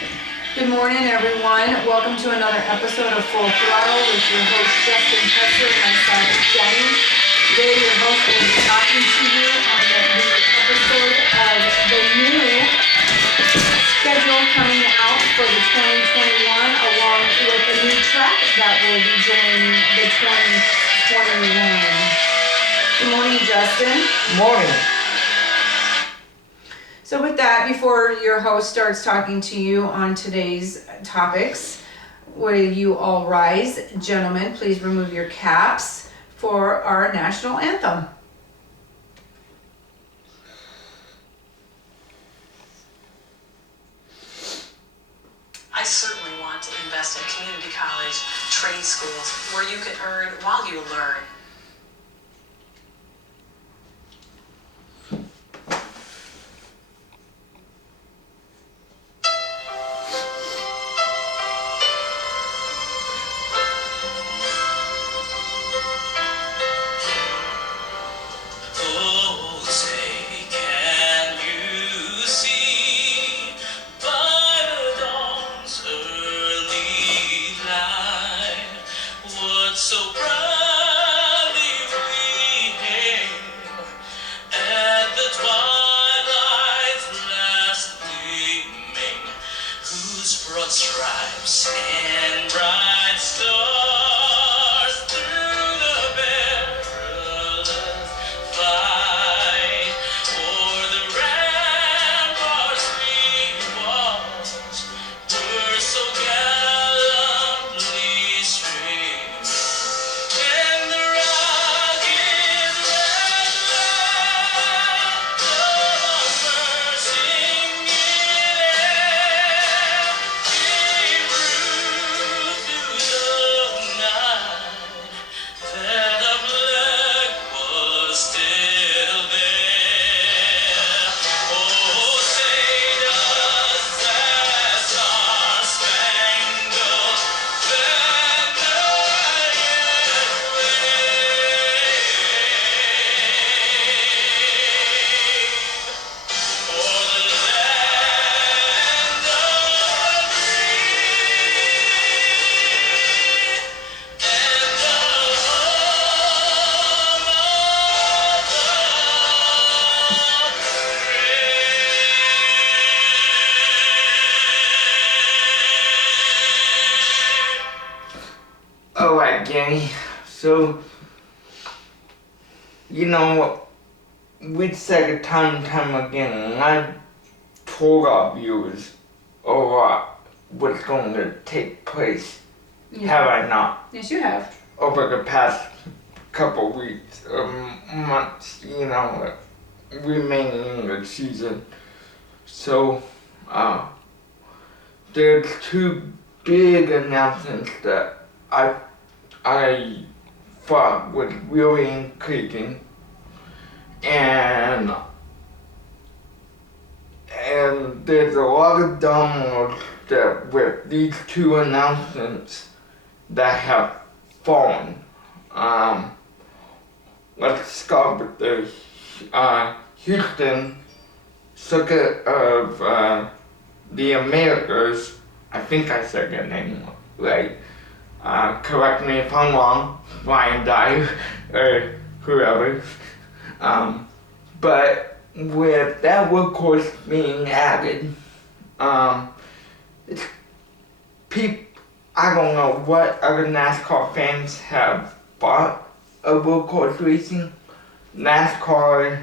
Good morning, everyone. Welcome to another episode of Full Throttle with your host, Justin Kessler, and myself, Jenny. Today, your host will be talking to you on the episode of the new schedule coming out for the 2021, along with a new track that will be joining the 2021. Good morning, Justin. Morning. So with that, before your host starts talking to you on today's topics, will you all rise? Gentlemen, please remove your caps for our national anthem. I certainly want to invest in community college, trade schools, where you can earn while you learn. Stripes and bright stars through the perilous fight, o'er the ramparts we watched were so gallantly streamed, and the rugged red flag of our bursting midair gave proof through the night that our flag was still there. Oh, say does that star-spangled banner yet wave o'er the land of the free and the home of the brave. Alright, Jenny. So, we've said it time and time again, and I told our viewers a lot what's going to take place, have I not, Yes, you have. over the past couple weeks, months, remaining in the season. So, there's two big announcements that I thought was really intriguing, and there's a lot of dominoes that with these two announcements that have fallen. Let's start with the Houston Circuit of the Americas. I think I said their name right. Correct me if I'm wrong, Ryan Dye, or whoever. But with that workhorse being added, it's I don't know what other NASCAR fans have bought of workhorse racing. NASCAR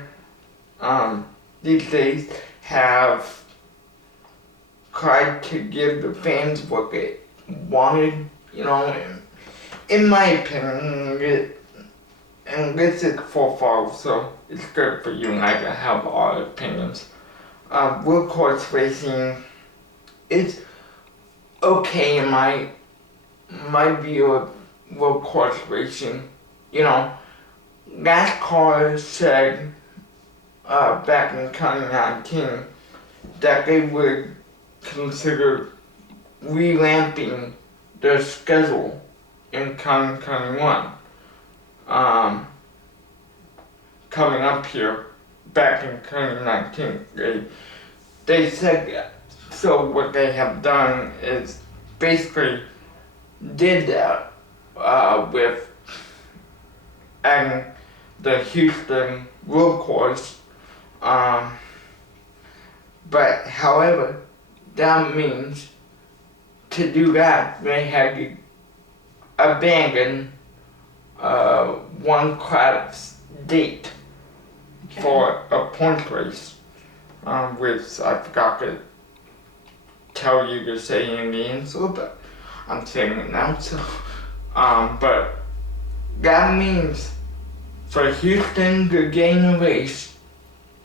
these days have tried to give the fans what they wanted, in my opinion, and this is football, so it's good for you and I to have our opinions. Workhorse racing is okay in my view of workhorse racing. NASCAR said back in 2019 that they would consider revamping their schedule in 2021. Coming up here back in 2019, they said that. So what they have done is basically did that with and the Houston road course. But however, that means to do that they had to abandon one class date Okay. for a point race, which I forgot to tell you to say in the answer, but I'm saying it now. So, but that means for Houston to gain a race,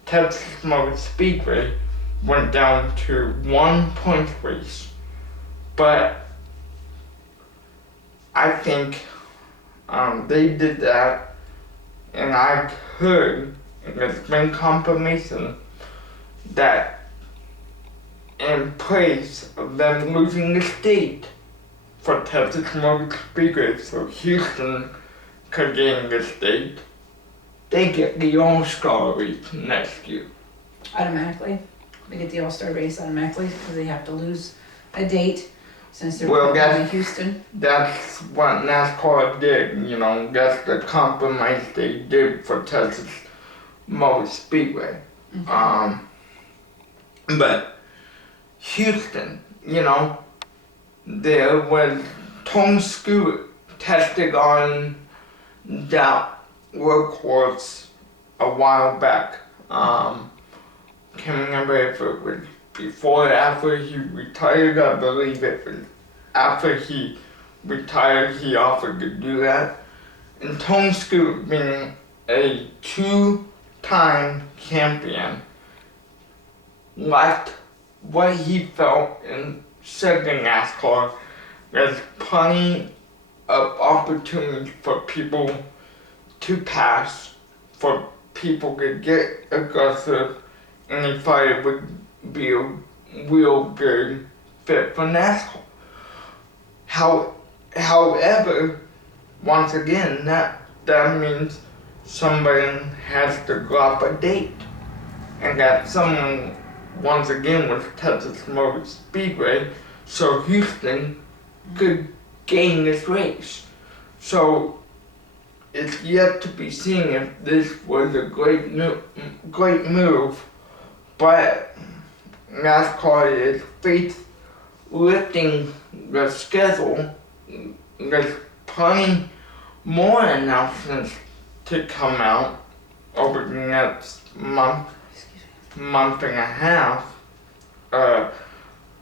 Texas Motor Speedway went down to 1 point race. But I think they did that, and I've heard, and it's been confirmation, that in place of them losing the state for Texas Motor Speedway so Houston could gain the state, they get the All-Star race next year. Automatically, they get the All-Star race automatically because they have to lose a date since they're Well, playing in Houston. That's what NASCAR did, that's the compromise they did for Texas Motor Speedway. But Houston, there was Tom Stewart tested on that workhorse a while back. Can't remember if it was before or after he retired. I believe it was after he retired he offered to do that. And Tom Stewart, being a 2-time champion, liked what he felt and said to NASCAR, there's plenty of opportunities for people to pass, for people to get aggressive, and he thought it would be a real good fit for NASCAR. However, once again, that means somebody has to drop a date, and that someone once again was Texas Motor Speedway, so Houston could gain this race. So it's yet to be seen if this was a great move, but NASCAR is lifting the schedule. There's plenty more announcements to come out over the next month and a half.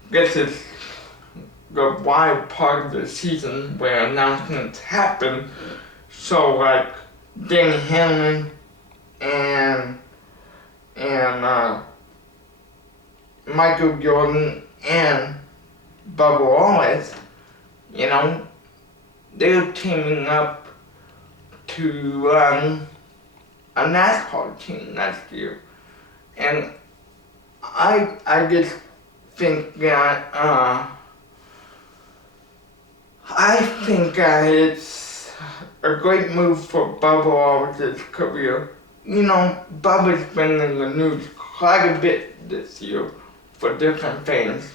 This is the wild part of the season where announcements happen. So like Denny Hamlin and Michael Jordan and Bubba Wallace, they're teaming up to run a NASCAR team next year. And I just think that it's a great move for Bubba Wallace's career. Bubba's been in the news quite a bit this year for different things.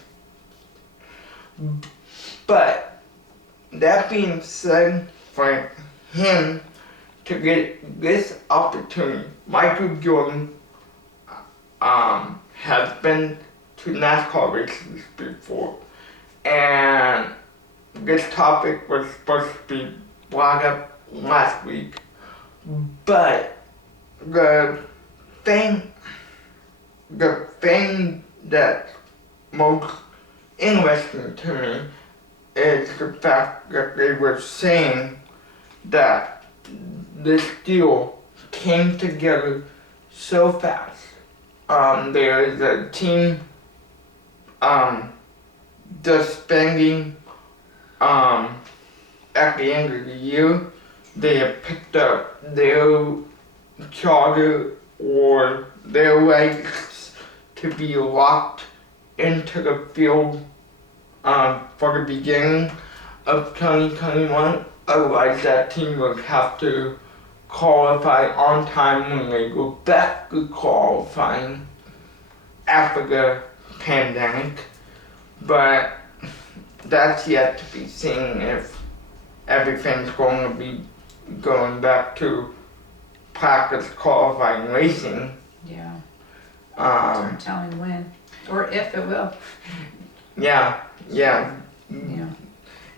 But that being said, for him to get this opportunity, Michael Jordan has been to NASCAR races before, and this topic was supposed to be brought up last week, but the thing that's most interesting to me is the fact that they were saying that this deal came together so fast. There is a team just spending at the end of the year, they have picked up their charter or their rights to be locked into the field for the beginning of 2021. Otherwise, that team would have to qualify on time when they go back to qualifying after the pandemic. but that's yet to be seen if everything's going to be going back to practice qualifying racing. Yeah, Um, telling when, or if it will, yeah, yeah.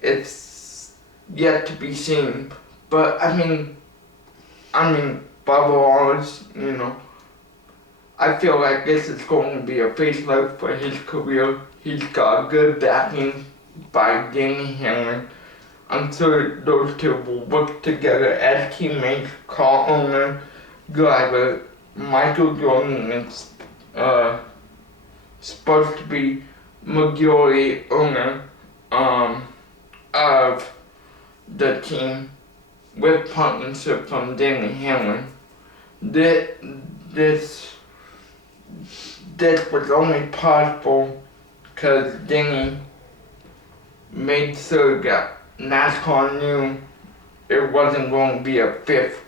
it's yet to be seen. But I mean, Bubba Wallace, I feel like this is going to be a facelift for his career. He's got good backing by Danny Hamlin. I'm sure those two will work together as teammates. Car owner, driver, Michael Jordan is supposed to be majority owner of the team with partnership from Danny Hamlin. This was only possible because Danny made sure that NASCAR knew it wasn't going to be a fifth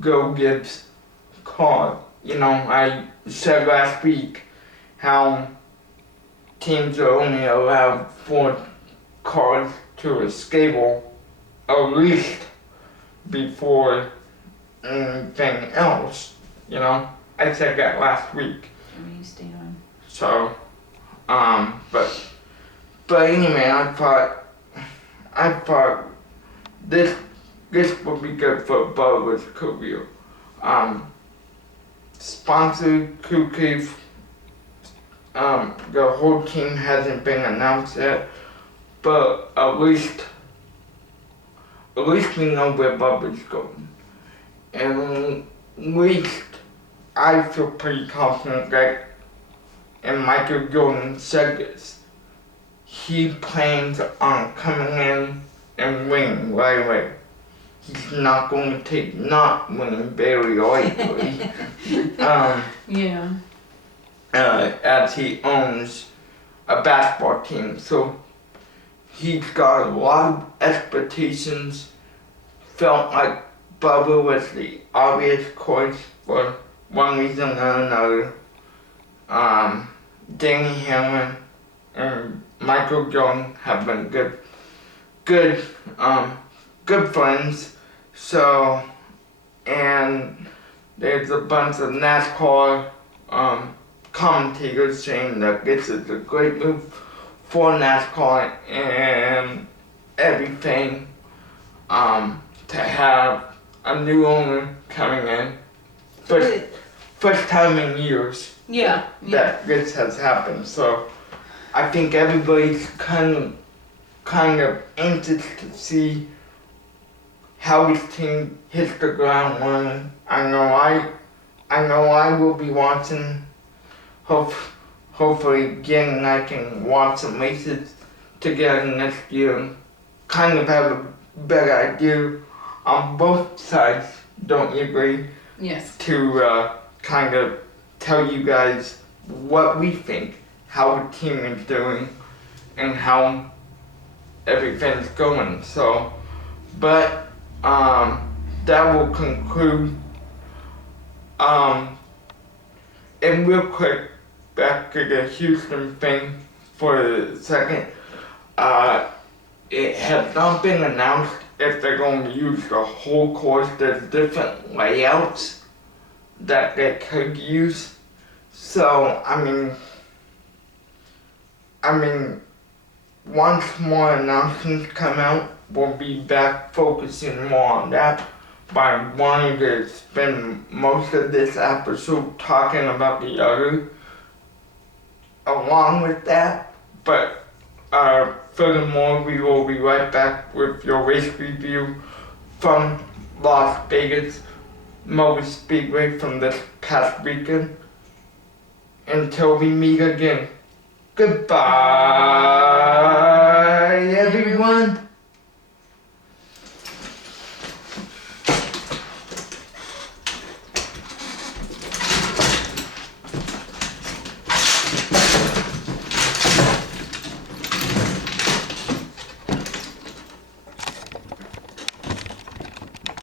Go Gibbs car. I said last week how teams are only allowed 4 cars to a stable, at least before anything else. I said that last week. Jimmy, stay on. So, but anyway, I thought this would be good for Bubba's career. Sponsor, Crew Cave, the whole team hasn't been announced yet, but at least we know where Bubba's going. And at least I feel pretty confident that, and Michael Jordan said this, he plans on coming in and winning right away. He's not going to take not winning very lightly. Yeah. As he owns a basketball team. So he's got a lot of expectations. Felt like Bubba was the obvious choice for one reason or another. Danny Hamlin and Michael Jordan have been good friends. So, and there's a bunch of NASCAR commentators saying that this is a great move for NASCAR and everything, to have a new owner coming in. First time in years Yeah. that this has happened. So I think everybody's kind of anxious to see how this team hits the ground running. I know I will be watching. Hopefully again I can watch some races together next year and kind of have a better idea on both sides, don't you agree? Yes. To kind of tell you guys what we think, how the team is doing, and how everything's going. So, but that will conclude. And real quick, back to the Houston thing for a second. It has not been announced if they're going to use the whole course. There's different layouts that they could use. So, I mean, once more announcements come out, we'll be back focusing more on that. But I wanted to spend most of this episode talking about the other along with that. But furthermore, we will be right back with your race review from Las Vegas Motor Speedway from this past weekend. Until we meet again, goodbye, everyone.